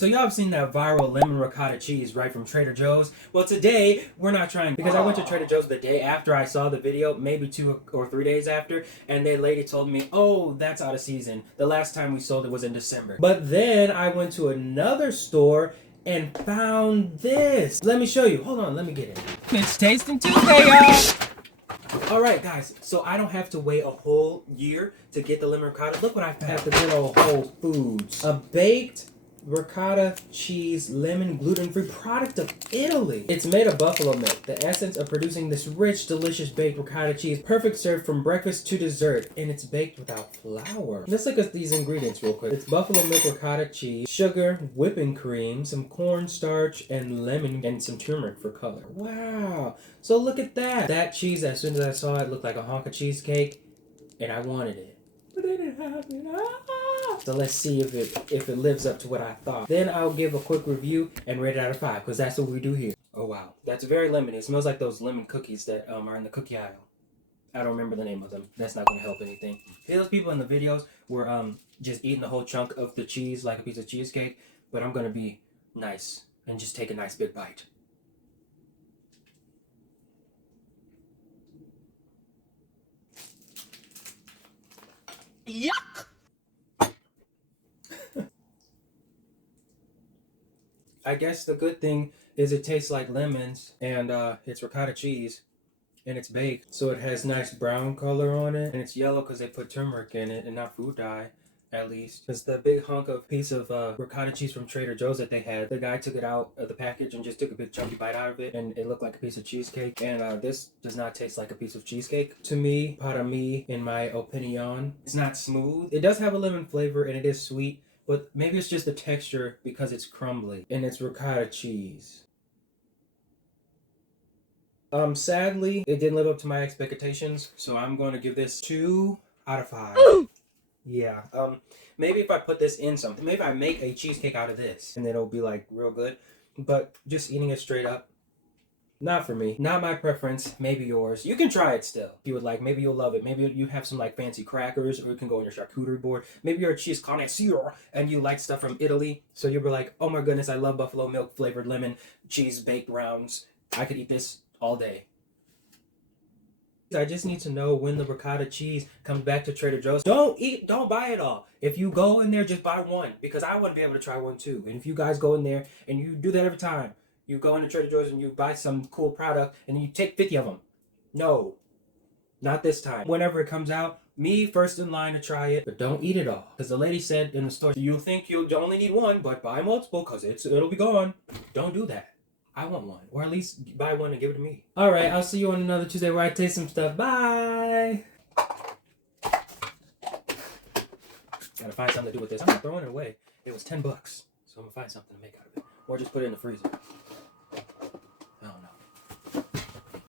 So y'all have seen that viral lemon ricotta cheese right from Trader Joe's? Well, today we're not trying because I went to Trader Joe's the day after I saw the video, maybe 2 or 3 days after, and the lady told me, "Oh, that's out of season. The last time we sold it was in December." But then I went to another store and found this. Let me show you. Hold on, let me get it. It's Tastin Tuesday, y'all. Alright guys, so I don't have to wait a whole year to get the lemon ricotta. Look what I found at the good old Whole Foods. A baked ricotta cheese lemon gluten-free product of Italy. It's made of buffalo milk, the essence of producing this rich, delicious baked ricotta cheese, perfect served from breakfast to dessert, and it's baked without flour. Let's look at these ingredients real quick. It's buffalo milk ricotta cheese, sugar, whipping cream, some cornstarch, and lemon, and some turmeric for color. Wow. So look at that. That cheese, as soon as I saw it, looked like a hunk of cheesecake, and I wanted it. But they didn't have it. So let's see if it lives up to what I thought. Then I'll give a quick review and rate it out of 5, because that's what we do here. Oh wow, that's very lemony. It smells like those lemon cookies that are in the cookie aisle. I don't remember the name of them. That's not going to help anything. Those people in the videos were just eating the whole chunk of the cheese like a piece of cheesecake, but I'm going to be nice and just take a nice big bite. Yuck! I guess the good thing is it tastes like lemons, and it's ricotta cheese, and it's baked, so it has nice brown color on it, and it's yellow because they put turmeric in it and not food dye, at least. It's the big hunk of piece of ricotta cheese from Trader Joe's that they had. The guy took it out of the package and just took a big chunky bite out of it, and it looked like a piece of cheesecake. And this does not taste like a piece of cheesecake to me, para me, in my opinion. It's not smooth. It does have a lemon flavor, and it is sweet. But maybe it's just the texture because it's crumbly and it's ricotta cheese. Sadly, it didn't live up to my expectations, so I'm going to give this 2 out of 5. Yeah. Maybe if I put this in something, maybe I make a cheesecake out of this, and then it'll be like real good. But just eating it straight up, not for me. Not my preference. Maybe yours. You can try it still. If you would like, maybe you'll love it. Maybe you have some like fancy crackers, or you can go on your charcuterie board. Maybe you're a cheese connoisseur and you like stuff from Italy. So you'll be like, oh my goodness, I love buffalo milk flavored lemon cheese baked rounds. I could eat this all day. I just need to know when the ricotta cheese comes back to Trader Joe's. Don't buy it all. If you go in there, just buy one, because I want to be able to try one too. And if you guys go in there and you do that every time, you go into Trader Joe's and you buy some cool product and you take 50 of them. No, not this time. Whenever it comes out, me first in line to try it, but don't eat it all. Because the lady said in the store, you think you'll only need one, but buy multiple because it'll be gone. Don't do that. I want one, or at least buy one and give it to me. All right, I'll see you on another Tuesday where I taste some stuff. Bye. Gotta find something to do with this. I'm not throwing it away. It was $10, so I'm gonna find something to make out of it, or just put it in the freezer.